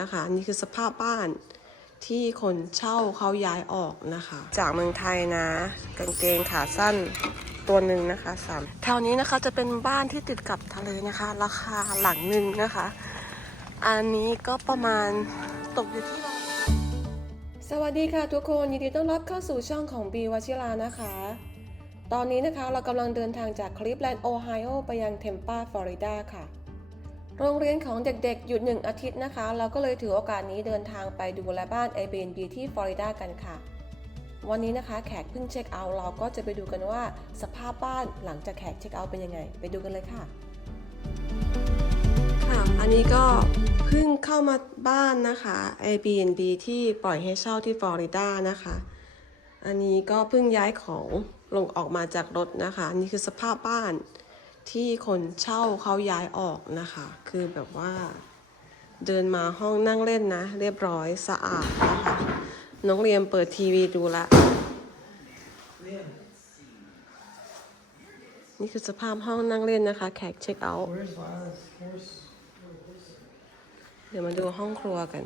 นะคะนี่คือสภาพบ้านที่คนเช่าเขาย้ายออกนะคะ จากเมืองไทยนะ กางเกงขาสั้นตัวหนึ่งนะคะสามแถวนี้นะคะจะเป็นบ้านที่ติดกับทะเลนะคะ ราคาหลังหนึ่งนะคะ อันนี้ก็ประมาณตกอยู่ที่ประมาณสวัสดีค่ะทุกคนยินดีต้อนรับเข้าสู่ช่องของบีวชิรานะคะ ตอนนี้นะคะเรากำลังเดินทางจากคลิฟแลนด์โอไฮโอไปยังเทมปาฟลอริดาค่ะ โรงเรียนของเด็กๆ หยุดหนึ่งอาทิตย์นะคะ เราก็เลยถือโอกาสนี้เดินทางไปดูแลบ้าน Airbnb ที่ฟลอริดากันค่ะ วันนี้นะคะแขกเพิ่งเช็คเอาท์เราก็จะไปดูกันว่าสภาพบ้านหลังจากแขกเช็คเอาท์เป็นยังไง ไปดูกันเลยค่ะ ค่ะ อันนี้ก็เพิ่งเข้ามาบ้านนะคะ Airbnb ที่ปล่อยให้เช่าที่ฟลอริดานะคะ อันนี้ก็เพิ่งย้ายของลงออกมาจากรถนะคะ นี่คือสภาพบ้าน ที่คนเช่าเขาย้ายออกนะคะ คือแบบว่า เดินมาห้องนั่งเล่นนะ เรียบร้อยสะอาดนะคะน้องเรียมเปิดทีวีดูละ นี่คือสภาพห้องนั่งเล่นนะคะ แขกเช็คเอาท์เดี๋ยวมาดูห้องครัวกัน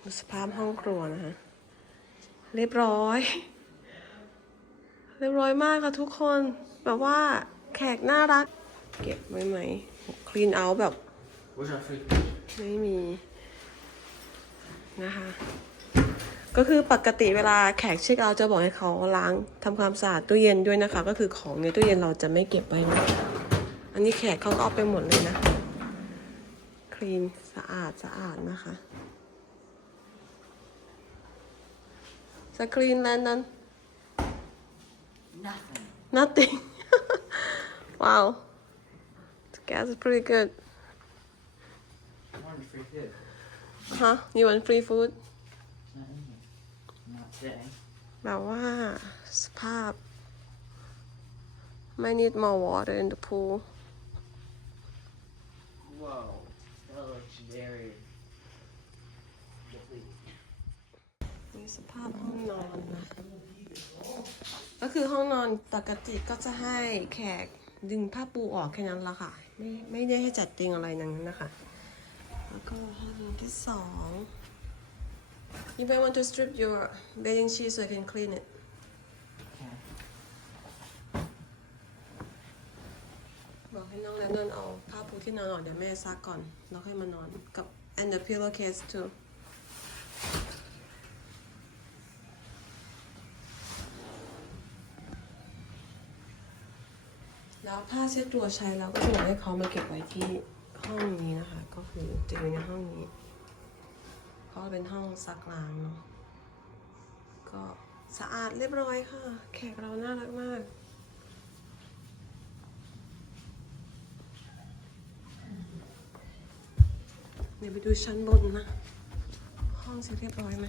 ดูสภาพห้องครัวนะคะ เรียบร้อย เรียบร้อยมากค่ะทุกคนแบบว่าแขกน่ารัก เก็บไว้ไหมคลีนเอาแบบ Where's our food? ไม่มี นะคะ ก็คือปกติเวลาแขกเช็คเอาจะบอกให้เขาล้างทำความสะอาดตู้เย็นด้วยนะคะ ก็คือของในตู้เย็นเราจะไม่เก็บไว้นะอันนี้แขกเขาก็เอาไปหมดเลยนะ คลีนสะอาดสะอาดนะคะสกรีนแลนนั้น Nothing. nothing wow the gas is pretty good I wanted free food. huh you want free food Not in here. Not today. แบบว่าสภาพ ไม่ need more water in the pool Whoa. That looks very. depleted. นี่สภาพห้องนอนนะ ก็คือห้องนอนปกติก็จะให้แขกดึงผ้าปูออกแค่นั้นละค่ะ ไม่ไม่ได้ให้จัดเตียงอะไรนั้นนะคะ แล้วก็ห้องนอนที่สอง You may want to strip your bedding sheet so I can clean it Okay. บอกให้น้องแล้วนอนเอาผ้าปูที่นอนออกเดี๋ยวแม่ซักก่อนแล้วค่อยมานอนกับ and the pillowcase too แล้วผ้าเช็ดตัวใช้แล้วก็จะบอกให้เขามาเก็บไว้ที่ห้องนี้นะคะ ก็คือจะอยู่ในห้องนี้ เพราะเป็นห้องซักล้างเนาะก็สะอาดเรียบร้อยค่ะ แขกเราน่ารักมาก เดี๋ยวไปดูชั้นบนนะ ห้องเสร็จเรียบร้อยไหม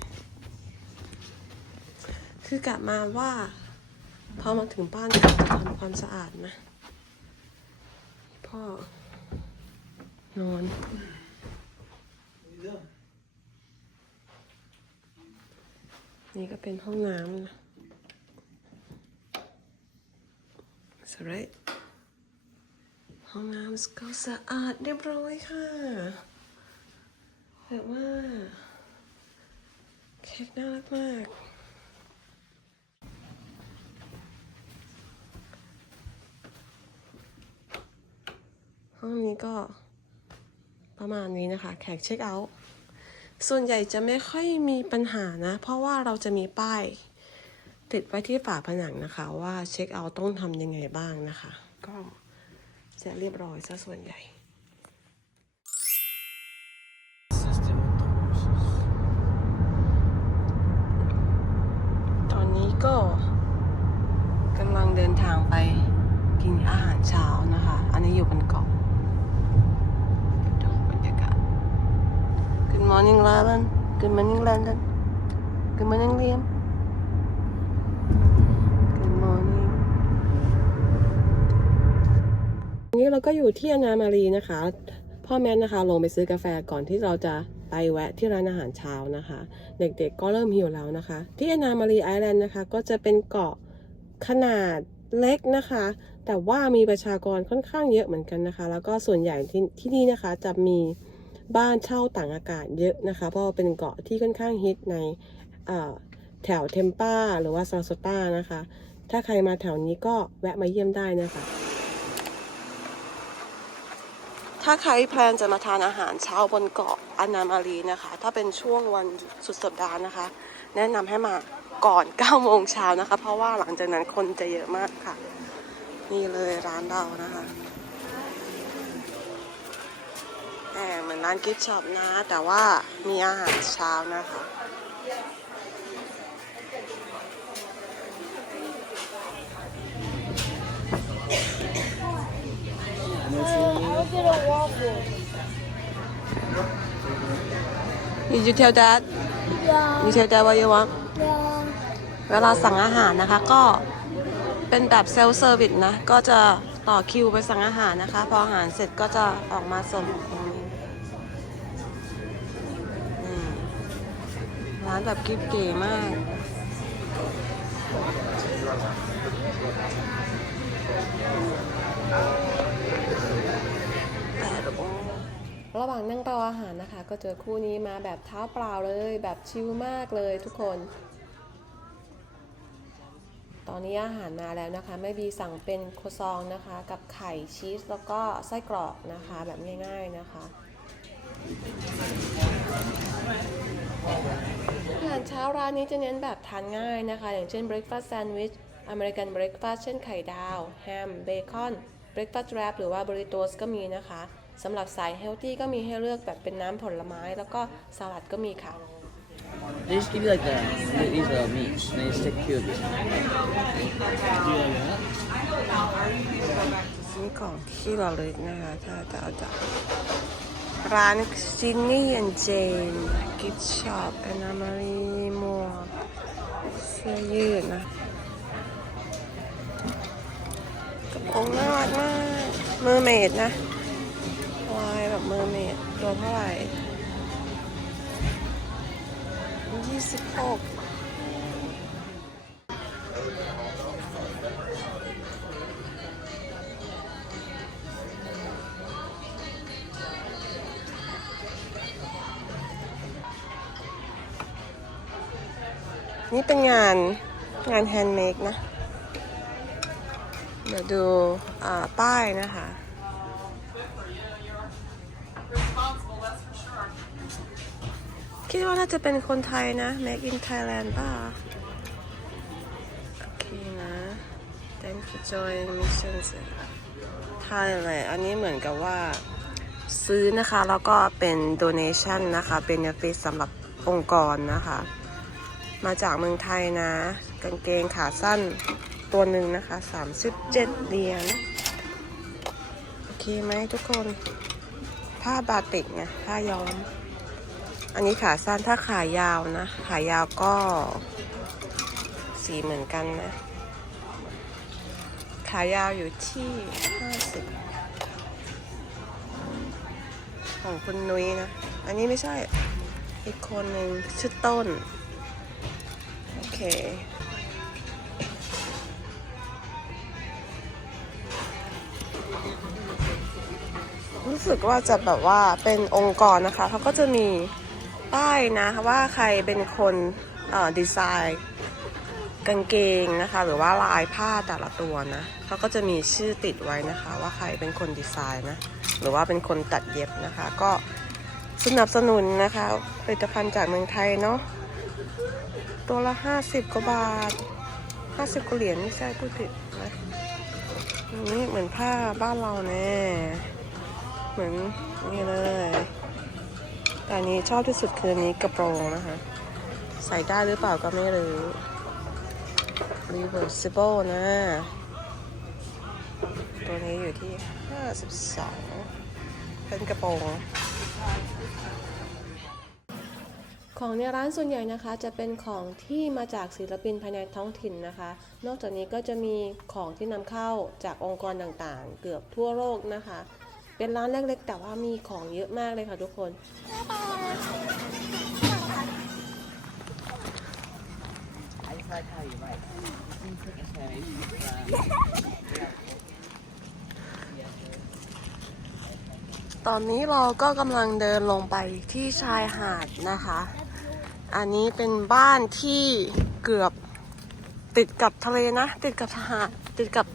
คือกลับมาว่าพอมาถึงบ้านก็จะทำความสะอาดนะ พ่อนอนนี่ก็เป็นห้องน้ำนะ It's right ห้องน้ำก็สะอาดเรียบร้อยค่ะแบบว่าแขกน่ารักมาก ห้องนี้ก็ประมาณนี้นะคะ แขกเช็คเอาท์ส่วนใหญ่จะไม่ค่อยมีปัญหานะ เพราะว่าเราจะมีป้าย ติดไว้ที่ฝาผนังนะคะ ว่าเช็คเอาท์ต้องทำยังไงบ้างนะคะ ก็จะเรียบร้อยซะส่วนใหญ่ตอนนี้ก็กำลังเดินทางไปกินอาหารเช้านะคะ อันนี้อยู่บนเกาะดูบรรยากาศ Good morning Lalan Good morning Landon Good morning Liam Good morning วันนี้เราก็อยู่ที่อนามารีนะคะ พ่อแม่นะคะลงไปซื้อกาแฟก่อนที่เราจะไปแวะที่ร้านอาหารเช้านะคะ เด็กๆก็เริ่มหิวแล้วนะคะ ที่อนามารีไอแลนด์นะคะ ก็จะเป็นเกาะขนาดเล็กนะคะ แต่ว่ามีประชากรค่อนข้างเยอะเหมือนกันนะคะ แล้วก็ส่วนใหญ่ที่ที่นี่นะคะจะมี บ้านเช่าต่างอากาศเยอะนะคะ เพราะเป็นเกาะที่ค่อนข้างฮิตในแถวเทมป้าหรือว่าซาโซต้านะคะ ถ้าใครมาแถวนี้ก็แวะมาเยี่ยมได้นะคะ ถ้าใครแพลนจะมาทานอาหารเช้าบนเกาะอานามารีนะคะ ถ้าเป็นช่วงวันสุดสัปดาห์นะคะ แนะนำให้มาก่อน9โมงเช้านะคะ เพราะว่าหลังจากนั้นคนจะเยอะมากค่ะ นี่เลยร้านเรานะคะ เหมือนร้านกิฟต์ช็อปนะ แต่ว่ามีอาหารเช้านะคะ I'll get a waffle. Did you tell dad Yeah. You tell dad what you want Yeah. เวลาสั่งอาหารนะคะก็เป็นแบบเซลฟ์เซอร์วิสนะ ก็จะต่อคิวไปสั่งอาหารนะคะ พออาหารเสร็จก็จะออกมาส่ง ร้านแบบกิ๊บเก๋มาก ระหว่างนั่งรออาหารนะคะ ก็เจอคู่นี้มาแบบเท้าเปล่าเลย แบบชิลมากเลยทุกคน ตอนนี้อาหารมาแล้วนะคะไม่บีสั่งเป็นโคซองนะคะ กับไข่ชีสแล้วก็ไส้กรอกนะคะแบบง่าย ๆนะคะ อาหารเช้าร้านนี้จะเน้นแบบทานง่ายนะคะ อย่างเช่น breakfast sandwich American breakfast เช่นไข่ดาว แฮม เบคอน breakfast wrap หรือว่า burritos ก็มีนะคะสำหรับสาย healthy ก็มีให้เลือกแบบเป็นน้ำผลไม้ แล้วก็สลัดก็มีค่ะ They just give you like the these are meats, and they stick cubes. ซื้อของที่เราเลยนะคะถ้าจะเอาจาก ร้านซินนี่แอนเจนกิฟช็อปแอนนามารีมัวเสื้อยืดนะกระโปรงน่ารักมากเมอร์เมดนะลายแบบเมอร์เมดตัวเท่าไหร่ยี่สิบหก นี่เป็นงานงานแฮนด์เมดนะ เดี๋ยวดูป้ายนะคะ คิดว่าน่าจะเป็นคนไทยนะ Make in Thailand ป่ะ โอเคนะ Thanks for joining missions Thailand อันนี้เหมือนกับว่าซื้อนะคะ แล้วก็เป็น donation นะคะ benefit สำหรับองค์กรนะคะ มาจากเมืองไทยนะ กางเกงขาสั้นตัวหนึ่งนะคะ 37เหรียญโอเคไหมทุกคน ผ้าบาติกไงผ้าย้อม อันนี้ขาสั้นถ้าขายาวนะ ขายาวก็สีเหมือนกันนะ ขายาวอยู่ที่ 50 ของคุณนุ้ยนะ อันนี้ไม่ใช่อีกคนหนึ่งชื่อต้น เค รู้สึกว่าจะแบบว่าเป็นองค์กรนะคะเขาก็จะมีป้ายนะว่าใครเป็นคนออดีไซน์กางเกงนะคะ หรือว่าลายผ้าแต่ละตัวนะเขาก็จะมีชื่อติดไว้นะคะ ว่าใครเป็นคนดีไซน์นะหรือว่าเป็นคนตัดเย็บนะคะ ก็สนับสนุนนะคะผลิตภัณฑ์จากเมืองไทยเนาะ ตัวละห้าสิบกว่าบาทห้าสิบกว่าเหรียญไม่ใช่พูดผิดนะนี่เหมือนผ้าบ้านเราแน่เหมือนนี่เลย แต่อันนี้ชอบที่สุดคืออันนี้กระโปรงนะคะ ใส่ได้หรือเปล่าก็ไม่รู้ reversible นะ ตัวนี้อยู่ที่ 52 เป็นกระโปรง ของในร้านส่วนใหญ่นะคะจะเป็นของที่มาจากศิลปินภายในท้องถิ่นนะคะ นอกจากนี้ก็จะมีของที่นำเข้าจากองค์กรต่างๆ เกือบทั่วโลกนะคะ เป็นร้านเล็กๆ แต่ว่ามีของเยอะมากเลยค่ะทุกคน ตอนนี้เราก็กำลังเดินลงไปที่ชายหาดนะคะ อันนี้เป็นบ้านที่เกือบติดกับทะเลนะ ติดกับหาดติดกับ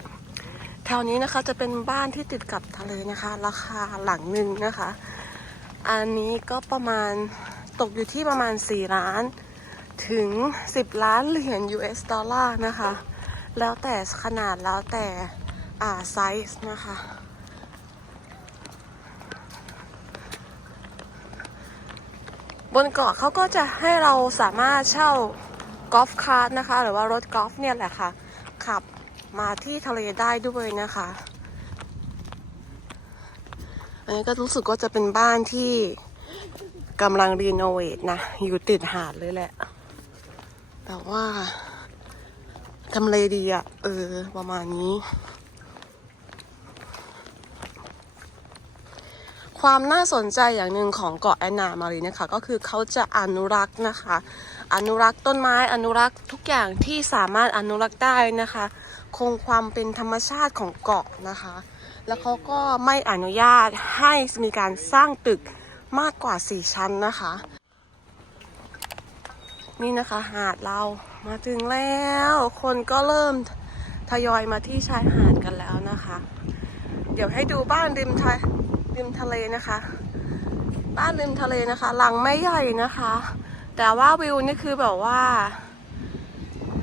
แถวนี้นะคะจะเป็นบ้านที่ติดกับทะเลนะคะ ราคาหลังหนึ่งนะคะ อันนี้ก็ประมาณตกอยู่ที่ประมาณ 4 ล้าน ถึง 10 ล้านเหรียญ US ดอลลาร์นะคะ แล้วแต่ขนาดแล้วแต่อ่าไซส์นะคะ นเกาะเขาก็จะให้เราสามารถเช่ากอล์ฟคาร์นะคะ หรือว่ารถกอล์ฟเนี่ยแหละค่ะ ขับมาที่ทะเลได้ด้วยนะคะ อันนี้ก็รู้สึกว่าจะเป็นบ้านที่กำลังรีโนเวทนะ อยู่ติดหาดเลยแหละ แต่ว่าทำเลดีอะเออ ประมาณนี้ ความน่าสนใจอย่างหนึ่งของเกาะแอนนามารีนะคะ ก็คือเขาจะอนุรักษ์นะคะ อนุรักษ์ต้นไม้อนุรักษ์ทุกอย่างที่สามารถอนุรักษ์ได้นะคะ คงความเป็นธรรมชาติของเกาะนะคะ แล้วเขาก็ไม่อนุญาตให้มีการสร้างตึกมากกว่า 4 ชั้นนะคะ นี่นะคะหาดเรามาถึงแล้ว คนก็เริ่มทยอยมาที่ชายหาดกันแล้วนะคะ เดี๋ยวให้ดูบ้านริมทะ ริมทะเลนะคะ บ้านริมทะเลนะคะ หลังไม่ใหญ่นะคะ แต่ว่าวิวนี่คือแบบว่า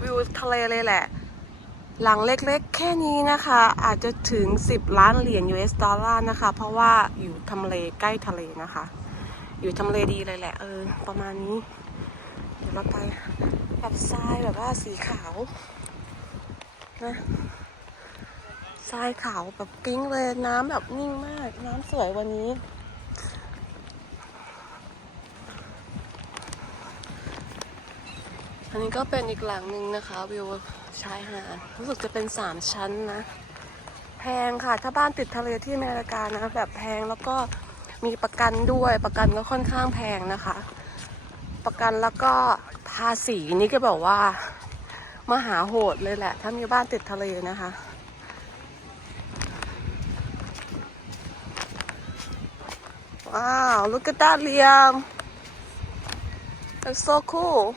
วิวทะเลเลยแหละ หลังเล็กๆ แค่นี้นะคะ อาจจะถึง 10 ล้านเหรียญ US ดอลลาร์นะคะ เพราะว่าอยู่ทำเลใกล้ทะเลนะคะ อยู่ทำเลดีเลยแหละ เออ ประมาณนี้ เดี๋ยวเราไปแบบทรายแบบว่าสีขาวนะ ทรายขาวแบบปิ้งเลยน้ำแบบนิ่งมาก น้ำสวยวันนี้ อันนี้ก็เป็นอีกหลังหนึ่งนะคะ วิวชายหาดรู้สึกจะเป็นสามชั้นนะ แพงค่ะ ถ้าบ้านติดทะเลที่อเมริกานะ แบบแพงแล้วก็มีประกันด้วยประกันก็ค่อนข้างแพงนะคะ ประกันแล้วก็ภาษีนี่ก็แบบว่า มหาโหดเลยแหละ ถ้ามีบ้านติดทะเลนะคะ Wow, look at that, Liam. That's so cool.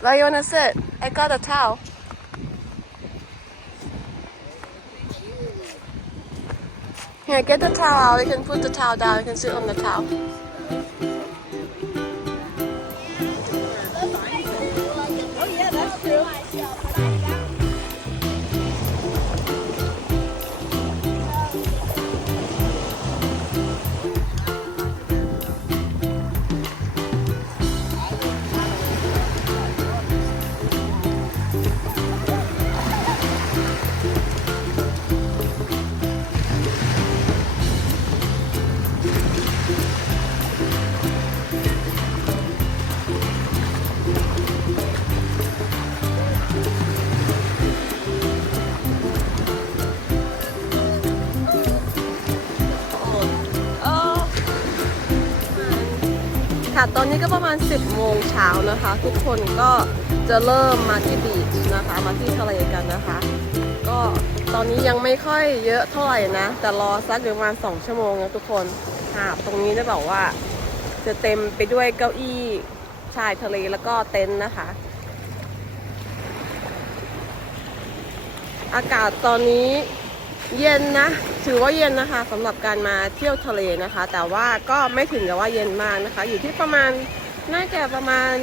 Where you wanna sit? I got a towel. Here, get the towel out. You can put the towel down. You can sit on the towel. Oh yeah, that's true. ค่ะ ตอนนี้ก็ประมาณ 10 โมงเช้านะคะ ทุกคนก็จะเริ่มมาที่บีชนะคะ มาที่ทะเลกันนะคะ ก็ตอนนี้ยังไม่ค่อยเยอะเท่าไหร่นะ แต่รอสักประมาณ 2 ชั่วโมงนะทุกคนหาดตรงนี้ได้บอกว่า จะเต็มไปด้วยเก้าอี้ชายทะเลแล้วก็เต็นท์นะคะ อากาศตอนนี้ เย็นนะ ถือว่าเย็นนะคะสำหรับการมาเที่ยวทะเลนะคะ แต่ว่าก็ไม่ถึงกับว่าเย็นมากนะคะ อยู่ที่ประมาณน่าจะประมาณ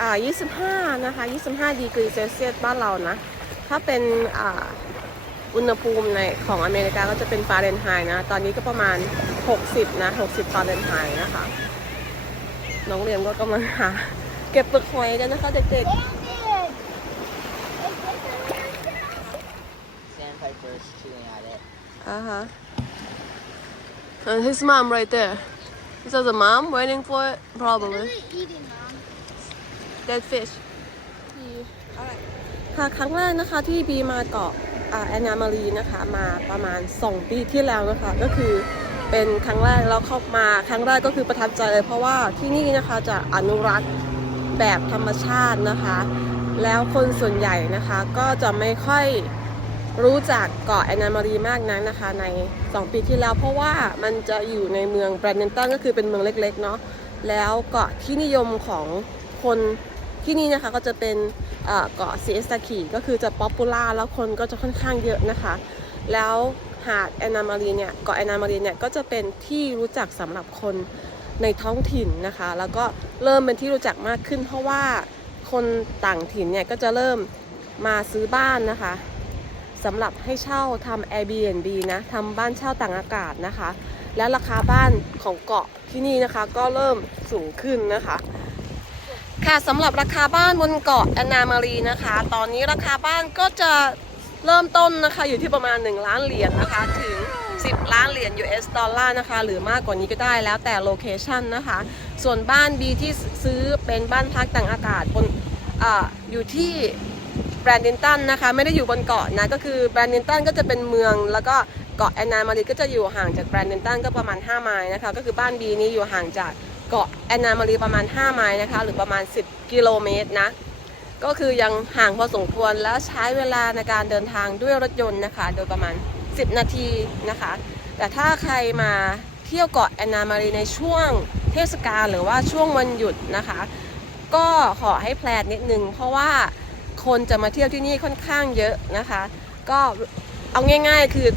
อ่า25 นะคะ 25ดีกรีเซลเซียสบ้านเรานะ ถ้าเป็นอ่าอุณหภูมิในของอเมริกาก็จะเป็นฟาเรนไฮต์นะ ตอนนี้ก็ประมาณ 60 นะ 60ฟาเรนไฮต์นะคะ น้องเรียมก็กำลังหา เก็บปลือกหอยกันนะคะเด็กๆ it. Uh-huh. And his mom right there. Is that the mom waiting for it? Probably. eating, Mom. Dead fish. ค่ะครั้งแรกนะคะที่บีมาเกาะแอนนามารีนะคะมาประมาณ 2 ปีที่แล้วนะคะก็คือเป็นครั้งแรกแล้วเข้ามาครั้งแรกก็คือประทับใจเลย เพราะว่าที่นี่นะคะจะอนุรักษ์แบบธรรมชาตินะคะ แล้วคนส่วนใหญ่นะคะก็จะไม่ค่อย รู้จักเกาะแอนนามารีมากนักนะคะ ใน 2 ปีที่แล้ว เพราะว่ามันจะอยู่ในเมืองแบรนเดนตันก็คือเป็นเมืองเล็กๆเนาะแล้วเกาะที่นิยมของคนที่นี่นะคะก็จะเป็นเกาะซีเอสตาคีก็คือจะป๊อปปูล่าแล้วคนก็จะค่อนข้างเยอะนะคะ แล้วหาดแอนนามารีเนี่ยเกาะแอนนามารีเนี่ยก็จะเป็นที่รู้จักสำหรับคนในท้องถิ่นนะคะ แล้วก็เริ่มเป็นที่รู้จักมากขึ้น เพราะว่าคนต่างถิ่นเนี่ยก็จะเริ่มมาซื้อบ้านนะคะ สำหรับให้เช่าทำ Airbnb นะทำบ้านเช่าต่างอากาศนะคะ แล้วราคาบ้านของเกาะที่นี่นะคะ ก็เริ่มสูงขึ้นนะคะ ค่ะสำหรับราคาบ้านบนเกาะแอนนามารีนะคะ ตอนนี้ราคาบ้านก็จะเริ่มต้นนะคะอยู่ที่ประมาณ 1 ล้านเหรียญนะคะ ถึง 10 ล้านเหรียญ US ดอลลาร์นะคะ หรือมากกว่านี้ก็ได้แล้วแต่โลเคชันนะคะ ส่วนบ้าน B ที่ซื้อเป็นบ้านพักต่างอากาศบนออยู่ที่ แบรนดินตันนะคะ ไม่ได้อยู่บนเกาะนะ ก็คือแบรนดินตันก็จะเป็นเมือง แล้วก็เกาะแอนนามารีก็จะอยู่ห่างจากแบรนดินตันก็ประมาณ 5 ไมล์นะคะ ก็คือบ้าน B นี้อยู่ห่างจากเกาะแอนนามารีประมาณ 5 ไมล์นะคะ หรือประมาณ 10 กิโลเมตรนะ ก็คือยังห่างพอสมควรแล้วใช้เวลาในการเดินทางด้วยรถยนต์นะคะ โดยประมาณ 10 นาทีนะคะ แต่ถ้าใครมาเที่ยวเกาะแอนนามารีในช่วงเทศกาลหรือว่าช่วงวันหยุดนะคะ ก็ขอให้แพลนนิดนึงเพราะว่า คนจะมาเที่ยวที่นี่ค่อนข้างเยอะนะคะ ก็เอาง่าย ๆ คือ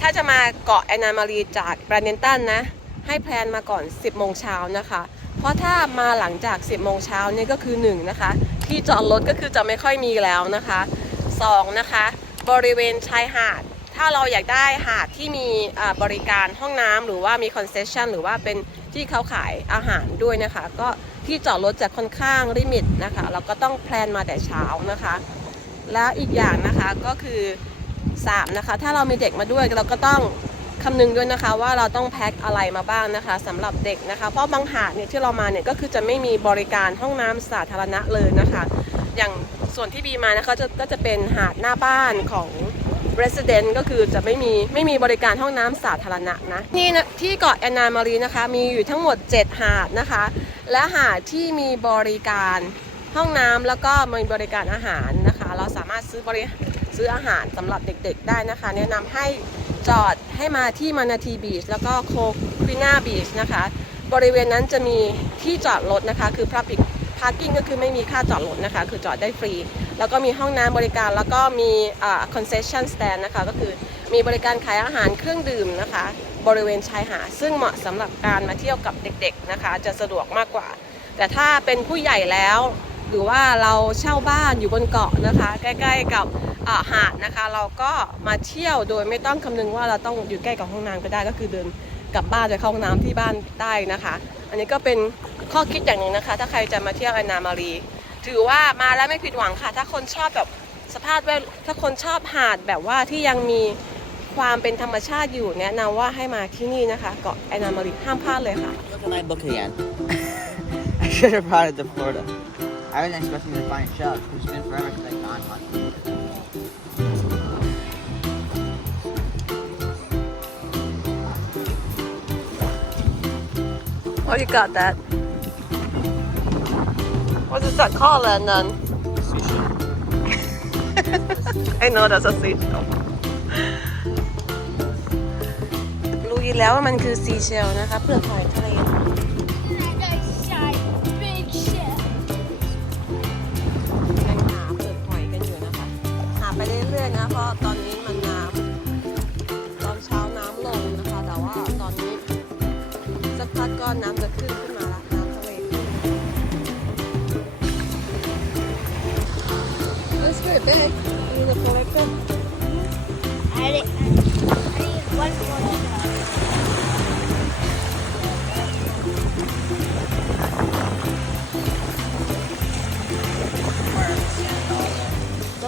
ถ้าจะมาเกาะแอนนามารีจากแบรนเดนตันนะ ให้แพลนมาก่อน 10 โมงเช้านะคะ เพราะถ้ามาหลังจาก 10 โมงเช้านี่ก็คือ1นะคะ ที่จอดรถก็คือจะไม่ค่อยมีแล้วนะคะ 2 นะคะ บริเวณชายหาด ถ้าเราอยากได้หาดที่มีบริการห้องน้ำหรือว่ามีคอนเซ s ชันหรือว่าเป็นที่เขาขายอาหารด้วยนะคะ ก็ที่จอดรถจะค่อนข้างลิมิตนะคะ เราก็ต้องแพลนมาแต่เช้านะคะ แล้วอีกอย่างนะคะก็คือ3นะคะถ้าเรามีเด็กมาด้วยเราก็ต้องคำนึงด้วยนะคะว่าเราต้องแพ็คอะไรมาบ้างนะคะสำหรับเด็กนะคะ เพราะบางหาดเนี่ยที่เรามาเนี่ยก็คือจะไม่มีบริการห้องน้ำสาธารณะเลยนะคะ อย่างส่วนที่บีมานะคะจะก็จะเป็นหาดหน้าบ้านของ resident ก็คือจะไม่มีไม่มีบริการห้องน้ำสาธารณะนะที่นะที่เกาะแอนนามารีนะคะมีอยู่ทั้งหมด 7 หาดนะคะ และหาดที่มีบริการห้องน้ำแล้วก็มีบริการอาหารนะคะ เราสามารถซื้อบริซื้ออาหารสำหรับเด็กๆได้นะคะ แนะนำให้จอดให้มาที่มานาทีบีชแล้วก็โคควินาบีชนะคะ บริเวณนั้นจะมีที่จอดรถนะคะ คือ public parking ก็คือไม่มีค่าจอดรถนะคะ คือจอดได้ฟรี แล้วก็มีห้องน้ำบริการ แล้วก็มีอ่า concession stand นะคะ ก็คือมีบริการขายอาหารเครื่องดื่มนะคะ บริเวณชายหาด ซึ่งเหมาะสำหรับการมาเที่ยวกับเด็กๆนะคะ จะสะดวกมากกว่า แต่ถ้าเป็นผู้ใหญ่แล้ว หรือว่าเราเช่าบ้านอยู่บนเกาะนะคะ ใกล้ๆกับหาดนะคะ เราก็มาเที่ยวโดยไม่ต้องคำนึงว่าเราต้องอยู่ใกล้กับห้องน้ำก็ได้ ก็คือเดินกลับบ้านไปเข้าห้องน้ำที่บ้านได้นะคะ อันนี้ก็เป็น ข้อคิดอย่างหนึ่งนะคะ ถ้าใครจะมาเที่ยวแอนนามารี ถือว่ามาแล้วไม่ผิดหวังค่ะ ถ้าคนชอบแบบสภาพแวดถ้าคนชอบหาดแบบว่าที่ยังมีความเป็นธรรมชาติอยู่แนะนำว่าให้มาที่นี่นะคะ เกาะแอนนามารีห้ามพลาดเลยค่ะ Look at my book again. I should have brought it to Florida. I wasn't expecting to find shells because it's been forever since I've gone hunting. Oh, you got that. What is that called, Landon? I know that's a seashell. รู้อยู่แล้วว่ามันคือซีเชลนะคะเปลือกหอยทะเล big ship. ยังหาเปลือกหอยกันอยู่นะคะ หาไปเรื่อยๆนะเพราะตอนนี้มันน้ำตอนเช้าน้ำลงนะคะ แต่ว่าตอนนี้สักพักก็น้ำจะ ส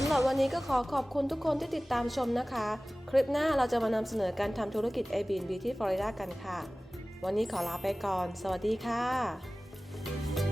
ำหรับวันนี้ก็ขอขอบคุณทุกคนที่ติดตามชมนะคะ คลิปหน้าเราจะมานำเสนอการทำธุรกิจ Airbnb ที่ฟลอริดากันค่ะ วันนี้ขอลาไปก่อน สวัสดีค่ะ